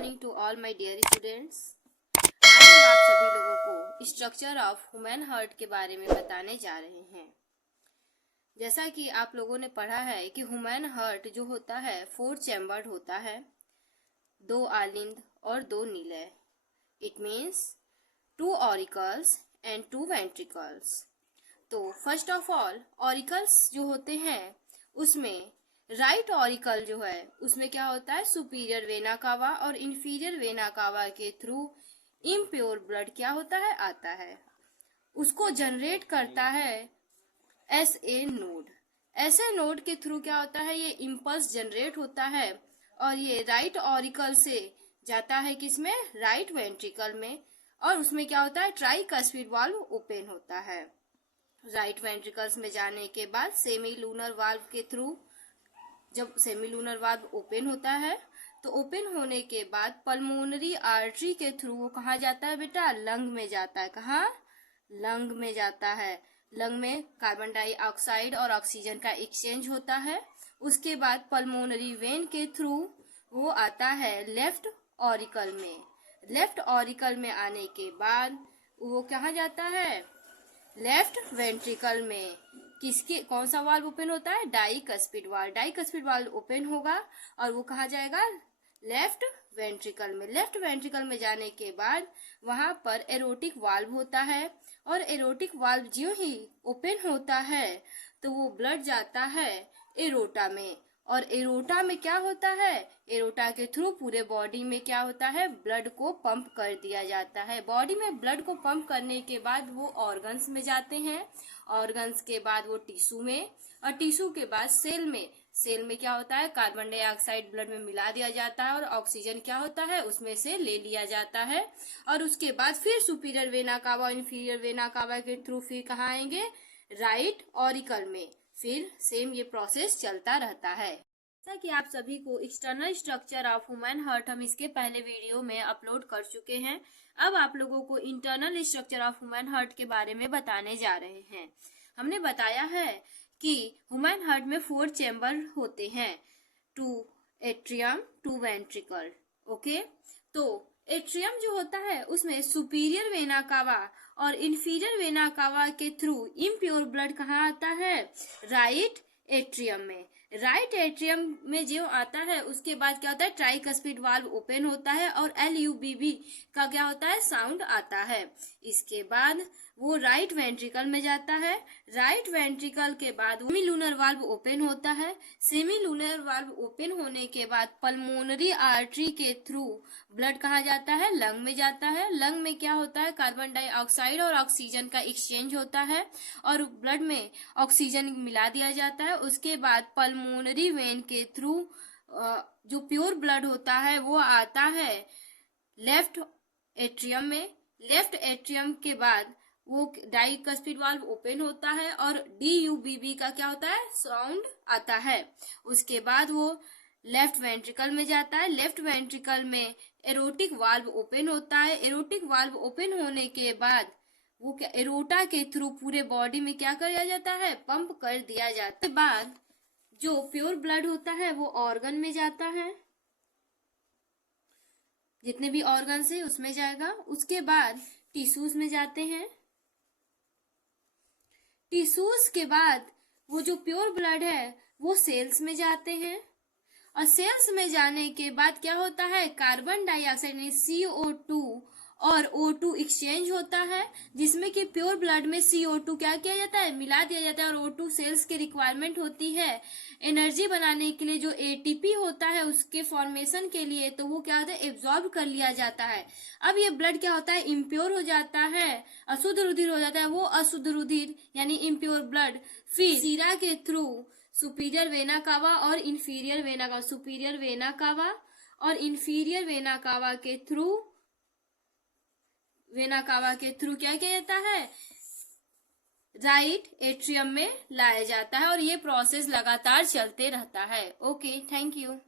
Morning to all my dear students. आज हम आप सभी लोगों को स्ट्रक्चर ऑफ ह्यूमन हार्ट के बारे में बताने जा रहे हैं। जैसा कि आप लोगों ने पढ़ा है कि ह्यूमन हार्ट जो होता है 4 चैम्बर्ड होता है, 2 आलिंद और 2 नीलय। It means 2 auricles and 2 ventricles. तो फर्स्ट ऑफ ऑल ऑरिकल्स जो होते हैं उसमें राइट ऑरिकल जो है उसमें क्या होता है, सुपीरियर वेना कावा और इंफीरियर वेना कावा के थ्रू इम्प्योर ब्लड क्या होता है, आता है। उसको जनरेट करता है एसए नोड। एसए नोड के थ्रू क्या होता है, ये इम्पल्स जनरेट होता है और ये राइट ऑरिकल से जाता है किसमें, राइट वेंट्रिकल में, और उसमें क्या होता है, ट्राइकस्पिड वाल्व ओपन होता है। राइट वेंट्रिकल्स में जाने के बाद सेमी लूनर वाल्व के थ्रू, जब सेमी लूनर वाल्व ओपन होता है तो ओपन होने के बाद पल्मोनरी आर्टरी के थ्रू वो कहाँ जाता है बेटा, लंग में जाता है। कहाँ, लंग में जाता है। लंग में कार्बन डाइऑक्साइड और ऑक्सीजन का एक्सचेंज होता है। उसके बाद पल्मोनरी वेन के थ्रू वो आता है लेफ्ट ऑरिकल में। लेफ्ट ऑरिकल में आने के बाद वो कहाँ जाता है, लेफ्ट वेंट्रिकल में। किसके, कौन सा वाल्व ओपन होता है, डाइकस्पिड वाल्व। डाइकस्पिड वाल्व ओपन होगा और वो कहाँ जाएगा, लेफ्ट वेंट्रिकल में। लेफ्ट वेंट्रिकल में जाने के बाद वहां पर एरोटिक वाल्व होता है और एरोटिक वाल्व जो ही ओपन होता है तो वो ब्लड जाता है एरोटा में। और एरोटा में क्या होता है, एरोटा के थ्रू पूरे बॉडी में क्या होता है, ब्लड को पंप कर दिया जाता है। बॉडी में ब्लड को पंप करने के बाद वो ऑर्गन्स में जाते हैं। ऑर्गन्स के बाद वो टिश्यू में, और टिश्यू के बाद सेल में। सेल में क्या होता है, कार्बन डाइऑक्साइड ब्लड में मिला दिया जाता है और ऑक्सीजन क्या होता है, उसमें से ले लिया जाता है। और उसके बाद फिर superior vena cava, inferior vena cava के थ्रू फिर कहाँ आएंगे, राइट ऑरिकल में। फिर सेम ये प्रोसेस चलता रहता है। जैसा कि आप सभी को external structure of human heart हम इसके पहले वीडियो में अपलोड कर चुके हैं। अब आप लोगों को internal structure of human heart के बारे में बताने जा रहे हैं। हमने बताया है कि ह्यूमन हार्ट में 4 चैम्बर होते हैं, 2 एट्रियम, 2 वेंट्रिकल। ओके, तो एट्रियम जो होता है उसमें सुपीरियर वेना कावा और इंफीरियर वेना कावा के थ्रू इम्प्योर ब्लड कहाँ आता है, राइट एट्रियम में। राइट एट्रियम में जो आता है उसके बाद क्या होता है, ट्राइकस्पिड वाल्व ओपन होता है और LUBB का क्या होता है, साउंड आता है। इसके बाद वो राइट वेंट्रिकल में जाता है। राइट वेंट्रिकल के बाद सेमी लूनर वाल्व ओपन होता है। सेमी लूनर वाल्व ओपन होने के बाद पल्मोनरी आर्टरी के थ्रू ब्लड कहाँ जाता है, लंग में जाता है। लंग में क्या होता है, कार्बन डाइऑक्साइड और ऑक्सीजन का एक्सचेंज होता है और ब्लड में ऑक्सीजन मिला दिया जाता है। उसके बाद पल्मोनरी वेन के थ्रू जो प्योर ब्लड होता है वो आता है लेफ्ट एट्रियम में। लेफ्ट एट्रियम के बाद वो डाइकस्पिड वाल्व ओपन होता है और DUBB का क्या होता है, साउंड आता है। उसके बाद वो लेफ्ट वेंट्रिकल में जाता है। लेफ्ट वेंट्रिकल में एरोटिक वाल्व ओपन होता है। एरोटिक वाल्व ओपन होने के बाद वो क्या, एरोटा के थ्रू पूरे बॉडी में क्या कर दिया जाता है, पंप कर दिया जाता है। बाद जो प्योर ब्लड होता है वो ऑर्गन में जाता है, जितने भी ऑर्गन्स है उसमें जाएगा। उसके बाद टिश्यूज में जाते हैं। टिश्यूज के बाद वो जो प्योर ब्लड है वो सेल्स में जाते हैं और सेल्स में जाने के बाद क्या होता है, कार्बन डाइऑक्साइड यानी CO2 और O2 एक्सचेंज होता है, जिसमें कि प्योर ब्लड में CO2 क्या किया जाता है, मिला दिया जाता है। और O2 सेल्स की रिक्वायरमेंट होती है एनर्जी बनाने के लिए, जो ATP होता है उसके फॉर्मेशन के लिए, तो वो क्या होता है, एब्जॉर्ब कर लिया जाता है। अब ये ब्लड क्या होता है, इम्प्योर हो जाता है, अशुद्ध रुधिर हो जाता है। वो अशुद्ध रुधिर यानी इम्प्योर ब्लड फिर सीरा के थ्रू सुपीरियर वेना कावा और inferior vena cava, superior vena cava और इंफीरियर वेना कावा के थ्रू क्या किया जाता है, राइट एट्रियम में लाया जाता है। और ये प्रोसेस लगातार चलते रहता है। Okay, thank you.